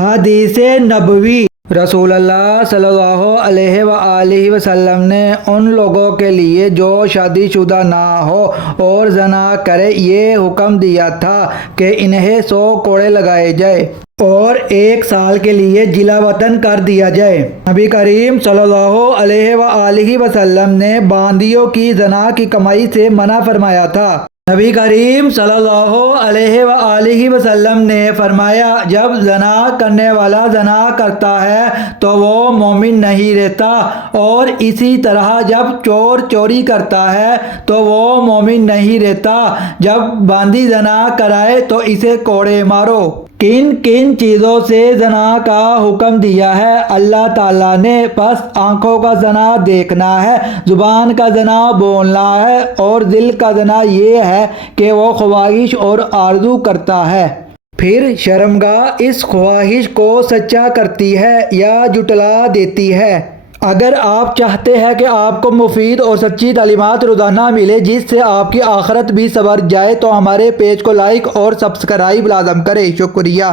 حدیث نبوی۔ رسول اللہ صلی اللہ علیہ وآلہ وسلم نے ان لوگوں کے لیے جو شادی شدہ نہ ہو اور زنا کرے یہ حکم دیا تھا کہ انہیں 100 کوڑے لگائے جائے اور 1 سال کے لیے جلا وطن کر دیا جائے۔ نبی کریم صلی اللہ علیہ وآلہ وسلم نے باندیوں کی زنا کی کمائی سے منع فرمایا تھا۔ نبی کریم صلی اللہ علیہ وآلہ وسلم نے فرمایا، جب زنا کرنے والا زنا کرتا ہے تو وہ مومن نہیں رہتا، اور اسی طرح جب چور چوری کرتا ہے تو وہ مومن نہیں رہتا۔ جب باندی زنا کرائے تو اسے کوڑے مارو۔ کن کن چیزوں سے زنا کا حکم دیا ہے اللہ تعالیٰ نے؟ پس آنکھوں کا زنا دیکھنا ہے، زبان کا زنا بولنا ہے، اور دل کا زنا یہ ہے کہ وہ خواہش اور آرزو کرتا ہے۔ پھر شرمگاہ اس خواہش کو سچا کرتی ہے یا جھٹلا دیتی ہے۔ اگر آپ چاہتے ہیں کہ آپ کو مفید اور سچی تعلیمات روزانہ ملے جس سے آپ کی آخرت بھی سنور جائے تو ہمارے پیج کو لائک اور سبسکرائب لازم کریں۔ شکریہ۔